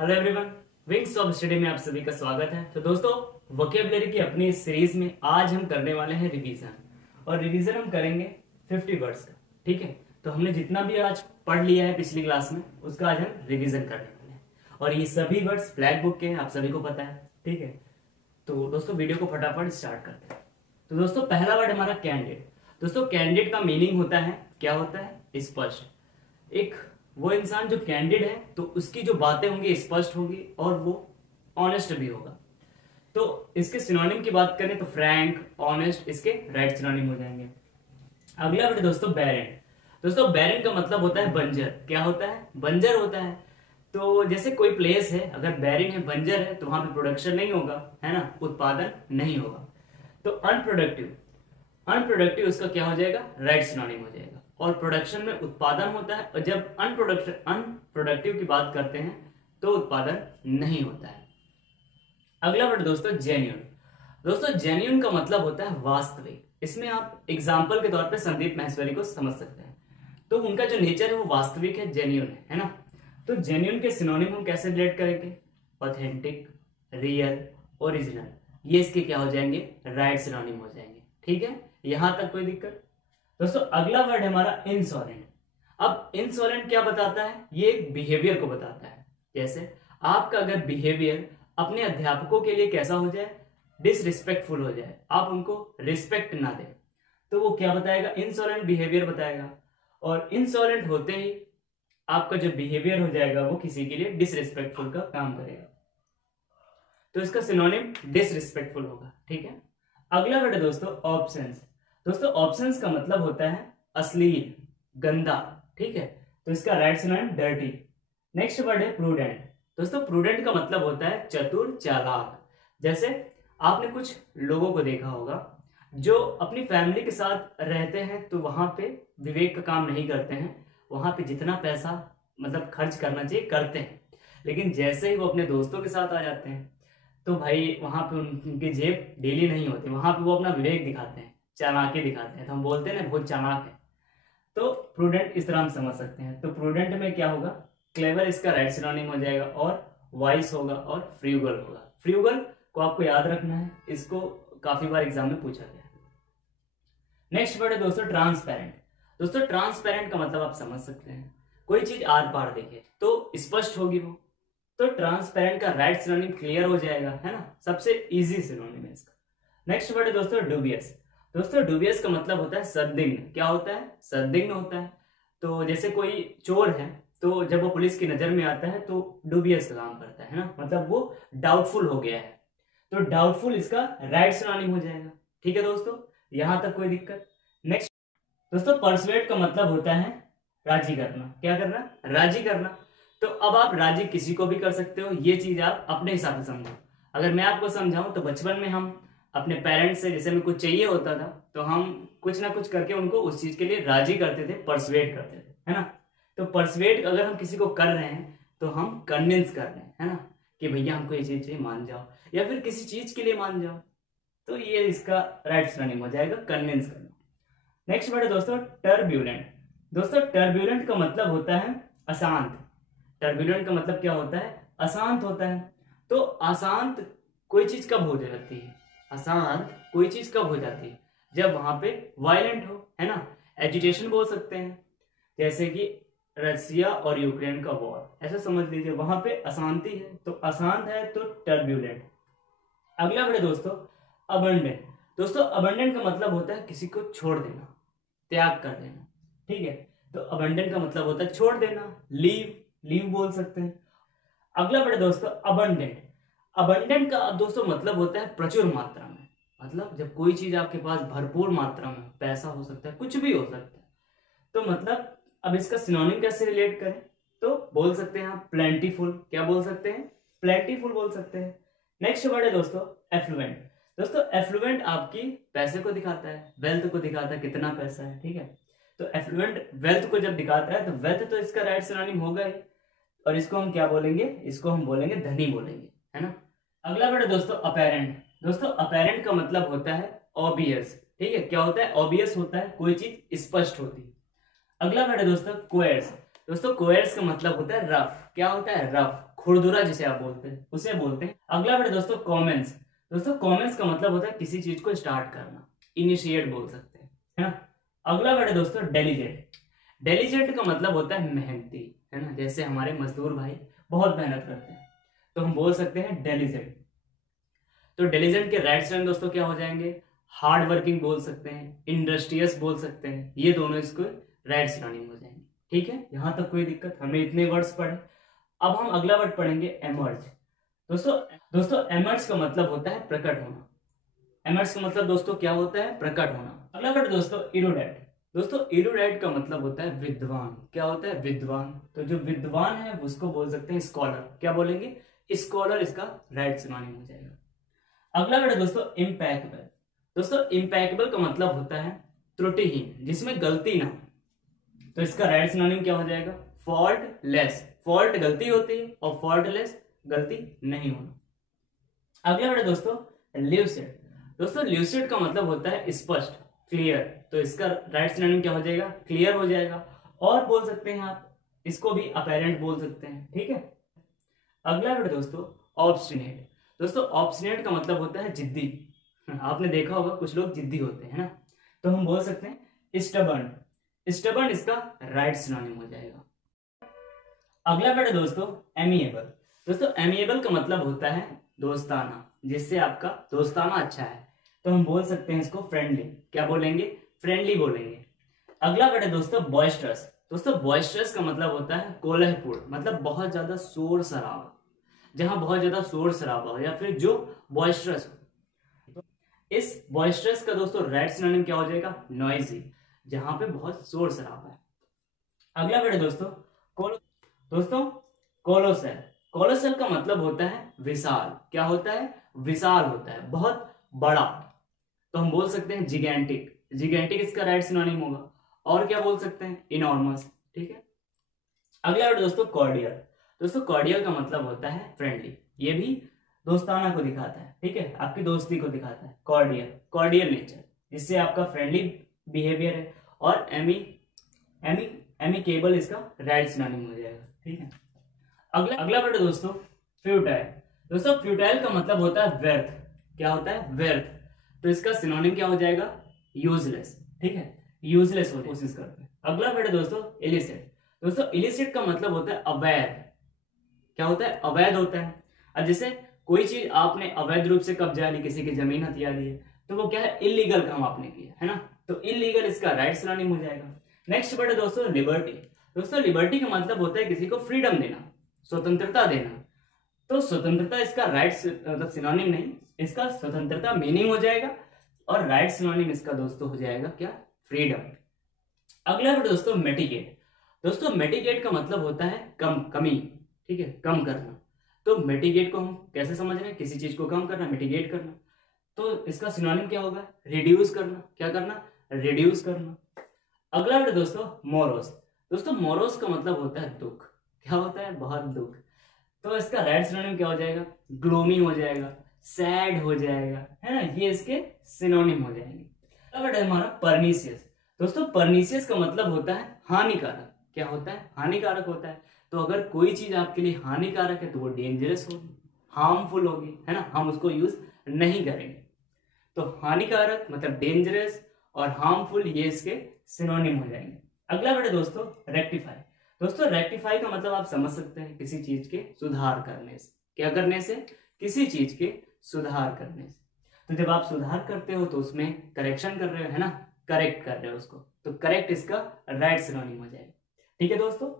Hello everyone, wings of study में आप सभी का स्वागत है। तो दोस्तों, वोकेबलरी की अपनी इस सीरीज में आज हम करने वाले हैं रिवीजन। और रिवीजन हम करेंगे 50 वर्ड्स का। ठीक है, तो हमने जितना भी आज पढ़ लिया है पिछली क्लास में उसका आज हम रिवीजन करने वाले हैं। और ये सभी वर्ड्स ब्लैक बुक के हैं, आप सभी को पता है। ठीक है, तो दोस्तों वीडियो को फटाफट स्टार्ट करते हैं। तो दोस्तों पहला वर्ड हमारा कैंडिड। दोस्तों कैंडिड का मीनिंग होता है, क्या होता है? स्पष्ट। एक वो इंसान जो कैंडिड है तो उसकी जो बातें होंगी स्पष्ट होगी और वो ऑनेस्ट भी होगा। तो इसके सिनोनिम की बात करें तो फ्रैंक, ऑनेस्ट इसके राइट सिनोनिम हो जाएंगे। अगला वर्ड दोस्तों बैरन। दोस्तों बैरन का मतलब होता है बंजर। क्या होता है? बंजर होता है। तो जैसे कोई प्लेस है, अगर बैरन है, बंजर है, तो वहां पे प्रोडक्शन नहीं होगा, है ना, उत्पादन नहीं होगा। तो अनप्रोडक्टिव, अनप्रोडक्टिव उसका क्या हो जाएगा? राइट सिनोनिम हो जाएगा। और प्रोडक्शन में उत्पादन होता है, और जब अनप्रोडक्टिव की बात करते हैं तो उत्पादन नहीं होता है। अगला वर्ड दोस्तों जेन्युइन। दोस्तों जेन्युइन का मतलब होता है वास्तविक। इसमें आप एग्जाम्पल के तौर पे संदीप माहेश्वरी को समझ सकते हैं। तो उनका जो नेचर है वो वास्तविक है, जेन्युइन है ना। तो जेन्युइन के सिनोनिम हम कैसे रिलेट करेंगे? ऑथेंटिक, रियल, ओरिजिनल, ये इसके क्या हो जाएंगे? राइट सिनोनिम हो जाएंगे। ठीक है, यहां तक कोई दिक्कत? दोस्तों अगला वर्ड है हमारा इंसॉलेंट। अब इंसॉलेंट क्या बताता है? ये एक बिहेवियर को बताता है। जैसे आपका अगर बिहेवियर अपने अध्यापकों के लिए कैसा हो जाए? डिसरिस्पेक्टफुल हो जाए, आप उनको रिस्पेक्ट ना दें, तो वो क्या बताएगा? इंसॉलेंट बिहेवियर बताएगा। और इंसॉलेंट होते ही आपका जो बिहेवियर हो जाएगा वो किसी के लिए डिसरिस्पेक्टफुल का काम करेगा। तो इसका सिनोनिम डिसरिस्पेक्टफुल होगा। ठीक है, अगला वर्ड है दोस्तों ऑप्शंस। दोस्तों ऑप्शंस का मतलब होता है अश्लील, गंदा। ठीक है, तो इसका right synonym dirty. Next word है प्रूडेंट। दोस्तों प्रूडेंट का मतलब होता है चतुर, चालाक। जैसे आपने कुछ लोगों को देखा होगा जो अपनी फैमिली के साथ रहते हैं तो वहां पे विवेक का काम नहीं करते हैं, वहां पे जितना पैसा मतलब खर्च करना चाहिए करते हैं, लेकिन जैसे ही वो अपने दोस्तों के साथ आ जाते हैं तो भाई वहां पे उनकी जेब ढीली नहीं होती, वहां पे वो अपना विवेक दिखाते हैं, चालाकी दिखाते हैं। तो हम बोलते हैं ना बहुत चालाक है। तो प्रूडेंट इस तरह हम समझ सकते हैं। तो प्रूडेंट में क्या होगा? क्लेवर इसका राइट सिनोनिम हो जाएगा, और वाइस होगा, और फ्रूगल होगा। फ्रूगल को आपको याद रखना है, इसको काफी बार एग्जाम में पूछा गया है। नेक्स्ट वर्ड है दोस्तों ट्रांसपेरेंट। दोस्तों ट्रांसपेरेंट का मतलब आप समझ सकते हैं, कोई चीज आर पार दिखे तो स्पष्ट होगी वो। तो ट्रांसपेरेंट का राइट सिनोनिम क्लियर हो जाएगा, है ना, सबसे इजी सिनोनिम है इसका। नेक्स्ट वर्ड है दोस्तों डूबियस। दोस्तों डूबियस का मतलब होता है संदिग्ध। क्या होता है? संदिग्ध होता है। तो जैसे कोई चोर है तो जब वो पुलिस की नजर में आता है तो डूबियस का काम करता है ना, मतलब वो डाउटफुल हो गया है। तो डाउटफुल इसका राइट सिनोनिम हो जाएगा। ठीक है दोस्तों, यहां तक कोई दिक्कत? नेक्स्ट दोस्तों परसुएट का मतलब होता है राजी करना। क्या करना? राजी करना। तो अब आप राजी किसी को भी कर सकते हो, ये चीज आप अपने हिसाब से समझो। अगर मैं आपको समझाऊं तो बचपन में हम अपने पेरेंट्स से, जैसे में कुछ चाहिए होता था तो हम कुछ ना कुछ करके उनको उस चीज के लिए राजी करते थे, परसुएट करते थे, है ना। तो परसुएट अगर हम किसी को कर रहे हैं तो हम कन्विंस कर रहे हैं, है ना, कि भैया हमको ये चीज चाहिए, मान जाओ, या फिर किसी चीज के लिए मान जाओ। तो ये इसका राइट सिनोनिम हो जाएगा कन्विंस करना। नेक्स्ट वर्ड है दोस्तों टर्ब्यूलेंट। दोस्तों टर्ब्यूलेंट का मतलब होता है अशांत। टर्ब्यूलेंट का मतलब क्या होता है? अशांत होता है। तो अशांत कोई चीज कब हो जाती है? अशांत कोई चीज कब हो जाती है? जब वहां पे वायलेंट हो, है ना। एजिटेशन बोल सकते हैं, जैसे कि रसिया और यूक्रेन का वॉर, ऐसा समझ लीजिए, वहां पे अशांति है तो अशांत है तो टर्ब्यूलेंट। अगला वर्ड है दोस्तों अबंडेंट। दोस्तों अबंडेंट का मतलब होता है किसी को छोड़ देना, त्याग कर देना। ठीक है, तो अबंडेंट का मतलब होता है छोड़ देना, लीव, लीव बोल सकते हैं। अगला वर्ड है दोस्तों अबंडेंट। अबंडेंट का दोस्तों मतलब होता है प्रचुर मात्रा में। मतलब जब कोई चीज आपके पास भरपूर मात्रा में, पैसा हो सकता है, कुछ भी हो सकता है, तो मतलब अब इसका सिनोनिम कैसे रिलेट करें? तो बोल सकते हैं आप प्लेंटीफुल। क्या बोल सकते हैं? प्लेंटीफुल बोल सकते हैं। नेक्स्ट वर्ड है दोस्तों एफ्लुएंट। दोस्तों एफ्लुएंट आपकी पैसे को दिखाता है, वेल्थ को दिखाता है, कितना पैसा है। ठीक है, तो एफ्लुएंट वेल्थ को जब दिखाता है तो वेल्थ तो इसका राइट सिनोनिम होगा ही, और इसको हम क्या बोलेंगे? इसको हम बोलेंगे धनी बोलेंगे, है ना। अगला वर्ड है दोस्तों अपेरेंट। दोस्तों अपेरेंट का मतलब होता है ऑबियस। ठीक है, क्या होता है? ऑबियस होता है, कोई चीज स्पष्ट होती है। अगला वर्ड है दोस्तों कोयर्स। दोस्तों कोयर्स का मतलब होता है रफ। क्या होता है? रफ, खुरदुरा जिसे आप बोलते हैं उसे बोलते हैं। अगला वर्ड दोस्तों कॉमेंस। दोस्तों कॉमेंस का मतलब होता है किसी चीज को स्टार्ट करना, इनिशिएट बोल सकते हैं, है ना। अगला वर्ड है दोस्तों डेलीजेट। डेलीजेट का मतलब होता है मेहनती, है ना। जैसे हमारे मजदूर भाई बहुत मेहनत करते हैं तो हम बोल सकते हैं डेलीजेट। तो डेलीजेंट के राइट साइड दोस्तों क्या हो जाएंगे, हार्ड वर्किंग बोल सकते हैं, इंडस्ट्रियस बोल सकते हैं, ये दोनों इसको राइट सिनोनिम हो जाएंगे। ठीक है, यहां तक कोई दिक्कत, हमने इतने वर्ड्स पढ़े। अब हम अगला वर्ड पढ़ेंगे एमर्ज। दोस्तों एमर्ज का मतलब होता है प्रकट होना। एमर्ज का मतलब दोस्तों क्या होता है, प्रकट होना। अगला वर्ड दोस्तों इरोडेट। दोस्तों इरोडेट का मतलब होता है विद्वान। क्या होता है, विद्वान। तो जो विद्वान है उसको बोल सकते हैं स्कॉलर। क्या बोलेंगे, स्कॉलर इसका राइट सिनोनिम हो जाएगा। अगला वर्ड दोस्तों इम्पैकेबल। दोस्तों इम्पैकेबल का मतलब होता है त्रुटिहीन, जिसमें गलती ना हो। तो इसका राइट सिनोनिम क्या हो जाएगा, फॉल्ट लेस। फॉल्ट गलती होती है और फॉल्ट लेस गलती नहीं होना। अगला वर्ड दोस्तों ल्यूसिड। दोस्तों ल्यूसिड का मतलब होता है स्पष्ट, क्लियर। तो इसका राइट सिनोनिम क्या हो जाएगा, क्लियर हो जाएगा। और बोल सकते हैं आप इसको भी अपेरेंट बोल सकते हैं। ठीक है, अगला वर्ड दोस्तों ऑब्स्टिनेट। दोस्तों ऑब्स्टिनेट का मतलब होता है जिद्दी। आपने देखा होगा कुछ लोग जिद्दी होते हैं ना, तो हम बोल सकते हैं स्टबर्न। स्टबर्न इसका राइट सिनोनिम हो जाएगा। अगला वर्ड दोस्तों एमिएबल। दोस्तों एमिएबल का मतलब होता है दोस्ताना, जिससे आपका दोस्ताना अच्छा है। तो हम बोल सकते हैं इसको फ्रेंडली। क्या बोलेंगे, फ्रेंडली बोलेंगे। अगला वर्ड है दोस्तों बॉयस्टरस। दोस्तों बॉयस्टरस का मतलब होता है कोलाहलपूर्ण, मतलब बहुत ज्यादा शोर शराबा। जहां बहुत ज्यादा शोर शराबा हो या फिर जो बॉयस्टरस हो। इस बॉयस्टरस का दोस्तों राइट सिनोनिम क्या हो जाएगा, नॉइजी, जहां पे बहुत शोर शराबा है। अगला वर्ड है दोस्तों कोलोसेल। कोलोसेल का मतलब होता है विशाल। क्या होता है, विशाल होता है, बहुत बड़ा। तो हम बोल सकते हैं जिगेंटिक। जिगेंटिक इसका राइट सिनोनिम होगा। और क्या बोल सकते हैं, इनॉर्मस। ठीक है, अगला वर्ड दोस्तों कॉर्डियल। दोस्तों कॉर्डियल का मतलब होता है फ्रेंडली। ये भी दोस्ताना को दिखाता है। ठीक है, आपकी दोस्ती को दिखाता है। कॉर्डियल, कॉर्डियल नेचर, जिससे आपका फ्रेंडली बिहेवियर है। और एमिकेबल इसका राइट सिनोनिम हो जाएगा। ठीक है, अगला वर्ड दोस्तों फ्यूटाइल। दोस्तों फ्यूटाइल का मतलब होता है व्यर्थ। क्या होता है, व्यर्थ। तो इसका सिनोनिम क्या हो जाएगा, यूजलेस। ठीक है, यूजलेस होने की कोशिश करते हैं। अगला वर्ड दोस्तों इलिसिट। दोस्तों इलिसिट का मतलब होता है अवैध। क्या होता है, अवैध होता है। अब जैसे कोई चीज आपने अवैध रूप से कब्जा ली, किसी की जमीन हथिया ली है, तो वो क्या है, इलीगल काम आपने किया है ना। तो इलीगल इसका राइट सिनोनिम हो जाएगा। नेक्स्ट वर्ड है दोस्तों लिबर्टी। दोस्तों लिबर्टी का मतलब होता है किसी को फ्रीडम देना, स्वतंत्रता देना। तो स्वतंत्रता इसका राइट मतलब सिनोनिम नहीं, इसका स्वतंत्रता मीनिंग हो जाएगा। और राइट सिनोनिम इसका दोस्तों हो जाएगा क्या, फ्रीडम। अगला वर्ड दोस्तों मेटिगेट। दोस्तों मेटिगेट का मतलब होता है कमी। ठीक है, कम करना। तो मेटिगेट को हम कैसे समझ रहे हैं, किसी चीज को कम करना, मिटिगेट करना। तो इसका सिनोनिम क्या होगा, रिड्यूस करना। क्या करना, रिड्यूस करना। अगला वर्ड दोस्तों मोरोस। दोस्तों मोरोस का मतलब होता है दुख। क्या होता है, बहुत दुख। तो इसका राइट सिनोनिम क्या हो जाएगा, ग्लोमी हो जाएगा, सैड हो जाएगा, है ना। ये इसके सिनोनिम हो जाएंगे। अगला वर्ड है हमारा परनीसियस। दोस्तों परनीसियस का मतलब होता है हानिकारक। क्या होता है, हानिकारक होता है। तो अगर कोई चीज आपके लिए हानिकारक है तो वो डेंजरस होगी, हार्मफुल होगी, है ना। हम उसको यूज नहीं करेंगे। तो हानिकारक मतलब डेंजरस और हार्मफुल, ये इसके सिनोनिम हो जाएंगे। अगला वर्ड है दोस्तों रेक्टिफाई। दोस्तों रेक्टिफाई का मतलब आप समझ सकते हैं किसी चीज के सुधार करने से। क्या करने से, किसी चीज के सुधार करने से। तो जब आप सुधार करते हो तो उसमें करेक्शन कर रहे हो, है ना, करेक्ट कर रहे हो उसको। तो करेक्ट इसका राइट सिनोनिम हो जाएगा। ठीक है दोस्तों,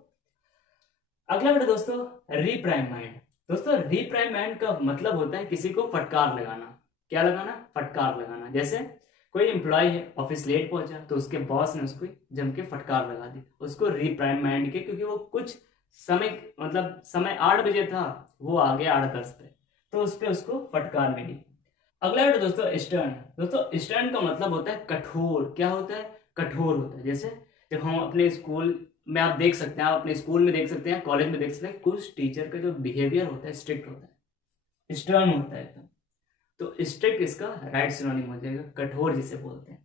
अगला वर्ड दोस्तों रिप्राइमाइंड। दोस्तों रिप्राइमाइंड का मतलब होता है किसी को फटकार लगाना। क्या लगाना, फटकार लगाना। जैसे कोई एम्प्लॉय है, ऑफिस लेट पहुंचा तो उसके बॉस ने उसको जम के फटकार लगा दी, उसको रिप्राइमाइंड के, क्योंकि वो कुछ समय मतलब समय 8 बजे था, वो आ गया 8:10 पे, तो उस पे उसको फटकार मिली। अगला वर्ड दोस्तों स्टर्न। दोस्तों स्टर्न का मतलब होता है कठोर। क्या होता है, कठोर होता है। जैसे जब हम अपने स्कूल में, आप देख सकते हैं, आप अपने स्कूल में देख सकते हैं, कॉलेज में देख सकते हैं, कुछ टीचर का जो बिहेवियर होता है स्ट्रिक्ट होता है, स्टर्न होता है एकदम। तो स्ट्रिक्ट इसका राइट सिनोनिम हो जाएगा, कठोर जिसे बोलते हैं।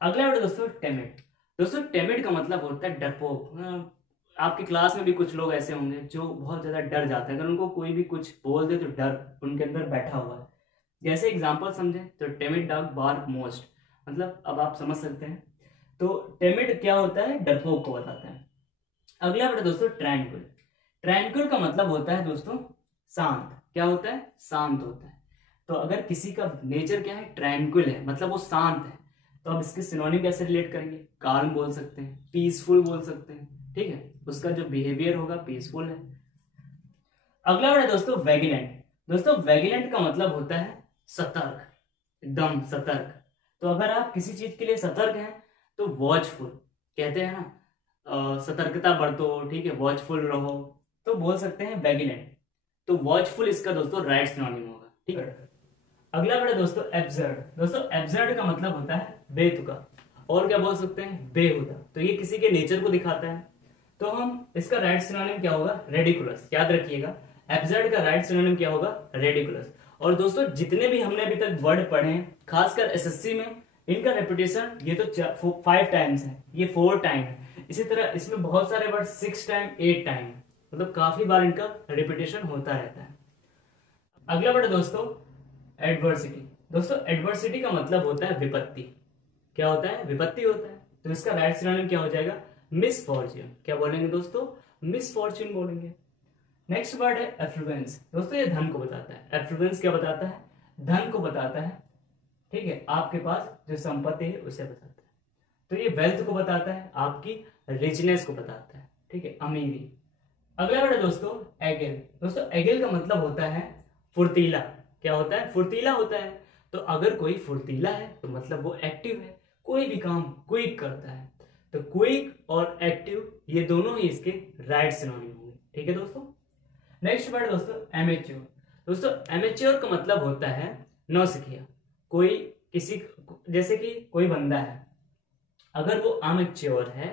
अगला वर्ड दोस्तों टेमिड। दोस्तों टेमिड का मतलब होता है डरपोक। आपकी क्लास में भी कुछ लोग ऐसे होंगे जो बहुत ज्यादा डर जाते हैं, अगर उनको कोई भी कुछ बोल दे तो डर उनके अंदर बैठा हुआ है। जैसे एग्जांपल समझे तो टिमिड डॉग बार्क मोस्ट, मतलब अब आप समझ सकते हैं। तो टिमिड क्या होता है, डरपोक को बताता है। अगला वर्ड दोस्तों ट्रैंक्विल। ट्रैंक्विल का मतलब होता है दोस्तों शांत। क्या होता है, शांत होता है। तो अगर किसी का नेचर क्या है, ट्रैंक्विल है, मतलब वो शांत है, तो अब इसके सिनोनिम कैसे रिलेट करेंगे, काल्म बोल सकते हैं, पीसफुल बोल सकते हैं, ठीक है, उसका जो बिहेवियर होगा पीसफुल है। अगला वर्ड है दोस्तों वेगिलेंट। दोस्तों वेगिलेंट का मतलब होता है सतर्क, एकदम सतर्क। तो अगर आप किसी चीज के लिए सतर्क हैं तो वॉचफुल कहते हैं ना, सतर्कता बरतो, ठीक है, वॉचफुल रहो, तो बोल सकते हैं वेगिलेंट। तो वॉचफुल इसका दोस्तों राइट सिनोनिम होगा, ठीक है। अगला वर्ड है दोस्तों एब्सर्ड। दोस्तों एब्सर्ड का मतलब होता है बेतुका, और क्या बोल सकते हैं, बेहुदा। तो ये किसी के नेचर को दिखाता है। तो हम इसका राइट सिनोनिम क्या होगा, रेडिकुलस। याद रखिएगा, एब्सर्ड का राइट सिनोनिम क्या होगा, रेडिकुलस। और दोस्तों जितने भी हमने अभी तक वर्ड पढ़े हैं, खासकर एसएससी में, इनका रेपिटेशन ये तो 5 टाइम्स है, ये 4 टाइम है। इसी तरह इसमें बहुत सारे वर्ड 6 टाइम 8 टाइम है, मतलब काफी बार इनका रिपीटेशन होता रहता है। अगला वर्ड दोस्तों एडवर्सिटी। दोस्तों एडवर्सिटी का मतलब होता है विपत्ति। क्या होता है, विपत्ति होता है। तो इसका राइट सिनोनिम क्या हो जाएगा, मिसफॉर्च्यून। क्या बोलेंगे दोस्तों, मिसफॉर्च्यून बोलेंगे। नेक्स्ट वर्ड है एफ्लुएंस। दोस्तों ये धन को बताता है। एफ्लुएंस क्या बताता है, धन को बताता है, ठीक है, आपके पास जो संपत्ति है उसे बताता है। तो ये वेल्थ को बताता है, आपकी रिचनेस को बताता है, ठीक है, अमीरी। अगला वर्ड है दोस्तों एगिल। दोस्तों एगिल का मतलब होता है फुर्तीला। क्या होता है, फुर्तीला होता है। तो अगर कोई फुर्तीला है तो मतलब वो एक्टिव है, कोई भी काम क्विक करता है। तो क्विक और एक्टिव ये दोनों ही इसके राइट सिनोनिम होंगे, ठीक है दोस्तों। नेक्स्ट वर्ड दोस्तों एमेच्योर। दोस्तों एमेच्योर का मतलब होता है नौसिखिया। कोई किसी, जैसे कि कोई बंदा है, अगर वो अमेच्योर है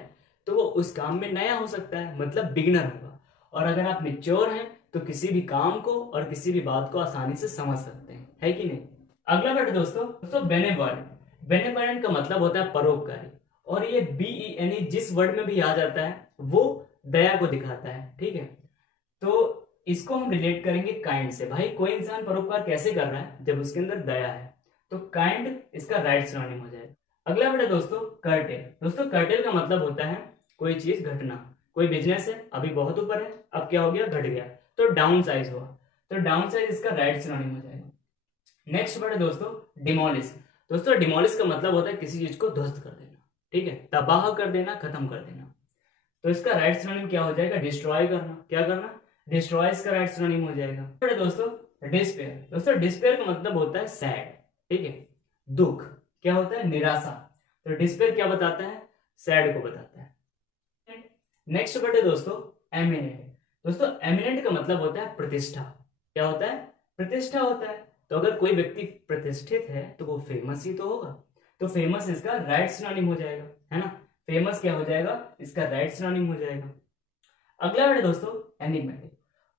तो वो उस काम में नया हो सकता है, मतलब बिगिनर होगा। और अगर आप मेच्योर हैं तो किसी भी काम को और किसी भी बात को आसानी से समझ सकते हैं, है कि नहीं। अगला वर्ड दोस्तों बेनेवलेंट। बेनेवलेंट का मतलब होता है परोपकारी। और ये BENE जिस वर्ड में भी आ जाता है वो दया को दिखाता है, ठीक है। तो इसको हम रिलेट करेंगे काइंड से। भाई कोई इंसान परोपकार कैसे कर रहा है, जब उसके अंदर दया है। तो काइंड इसका राइट सिनोनिम हो जाएगा। अगला वर्ड है दोस्तों कर्टेल। दोस्तों कर्टेल का मतलब होता है कोई चीज घटना। कोई बिजनेस है, अभी बहुत ऊपर है, अब क्या हो गया, घट गया, तो डाउन साइज हुआ। तो डाउन साइज इसका राइट सिनोनिम हो जाएगा। नेक्स्ट वर्ड है दोस्तों डिमोलिश। दोस्तों डिमोलिश का मतलब होता है किसी चीज को ध्वस्त कर देना, ठीक है, तबाह कर देना, खत्म कर देना। तो इसका राइट सिनोनिम क्या हो जाएगा, डिस्ट्रॉय करना। क्या करना, डिस्ट्रॉय इसका राइट सिनोनिम हो जाएगा। दोस्तों डिस्पेयर। दोस्तों डिस्पेयर का मतलब होता है सैड, ठीक है, दुख। क्या होता है, निराशा। तो डिस्पेयर क्या बताता है, सैड को बताता है। नेक्स्ट वर्ड है दोस्तों एमिनेंट। दोस्तों एमिनेंट का मतलब होता है प्रतिष्ठा। क्या होता है, प्रतिष्ठा होता है। तो अगर कोई व्यक्ति प्रतिष्ठित है तो वो फेमस ही तो होगा। तो फेमस इसका राइट सिनोनिम हो जाएगा, है ना। फेमस क्या हो जाएगा, इसका राइट सिनोनिम हो जाएगा। अगला वर्ड है दोस्तों एनिग्मेटिक।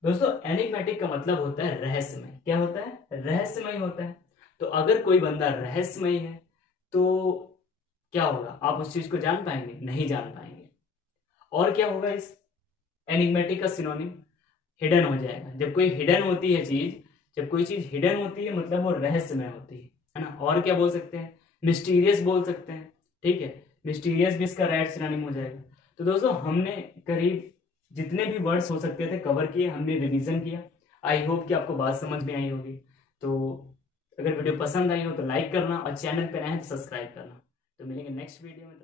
दोस्तों एनिग्मेटिक का मतलब होता है रहस्यमय। क्या होता है, रहस्यमय होता है। तो अगर कोई बंदा रहस्यमय है तो क्या होगा, आप उस चीज को जान पाएंगे, नहीं जान पाएंगे। और क्या होगा, इस एनिग्मेटिक का सिनोनिम हिडन हो जाएगा। जब कोई हिडन होती है चीज, जब कोई चीज हिडन होती है मतलब वो रहस्यमय होती है ना। और क्या बोल सकते हैं, मिस्टीरियस बोल सकते हैं, ठीक है, मिस्टीरियस भी इसका राइट सिनोनिम हो जाएगा। तो दोस्तों हमने करीब जितने भी वर्ड्स हो सकते थे कवर किए, हमने रिवीजन किया। आई होप कि आपको बात समझ में आई होगी। तो अगर वीडियो पसंद आई हो तो लाइक करना, और चैनल पे नए हैं तो सब्सक्राइब करना। तो मिलेंगे नेक्स्ट वीडियो में।